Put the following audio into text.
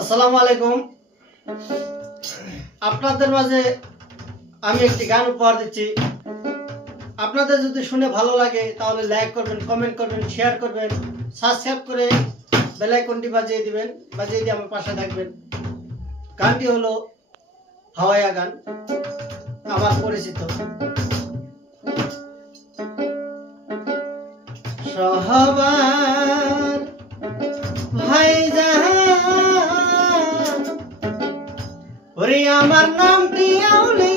আসসালামু আলাইকুম। আপনাদের মাঝে আমি একটি গান উপহার দিচ্ছি। আপনাদের যদি শুনে ভালো লাগে তাহলে লাইক করবেন, কমেন্ট করবেন, শেয়ার করবেন, সাবস্ক্রাইব করে বেল আইকনটি বাজিয়ে দিবেন, বাজিয়ে দিয়ে আমার পাশে থাকবেন। গানটি হলো হাওয়াইয়া গান, আমার পরিচিত। সহবার ভাইজান ওরে আমার নামটি আউলে